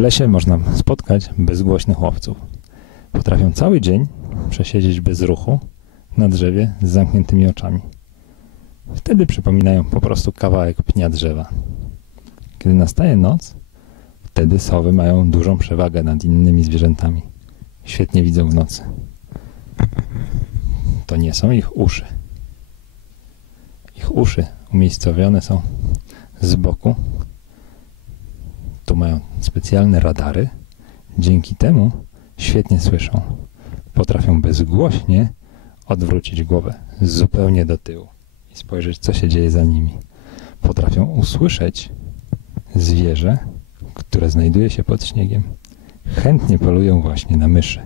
lesie można spotkać bezgłośnych łowców. Potrafią cały dzień przesiedzieć bez ruchu na drzewie z zamkniętymi oczami. Wtedy przypominają po prostu kawałek pnia drzewa. Kiedy nastaje noc, wtedy sowy mają dużą przewagę nad innymi zwierzętami. Świetnie widzą w nocy. To nie są ich uszy. Ich uszy umiejscowione są z boku. Tu mają specjalne radary. Dzięki temu świetnie słyszą. Potrafią bezgłośnie odwrócić głowę zupełnie do tyłu i spojrzeć, co się dzieje za nimi. Potrafią usłyszeć zwierzę, które znajduje się pod śniegiem. Chętnie polują właśnie na myszy.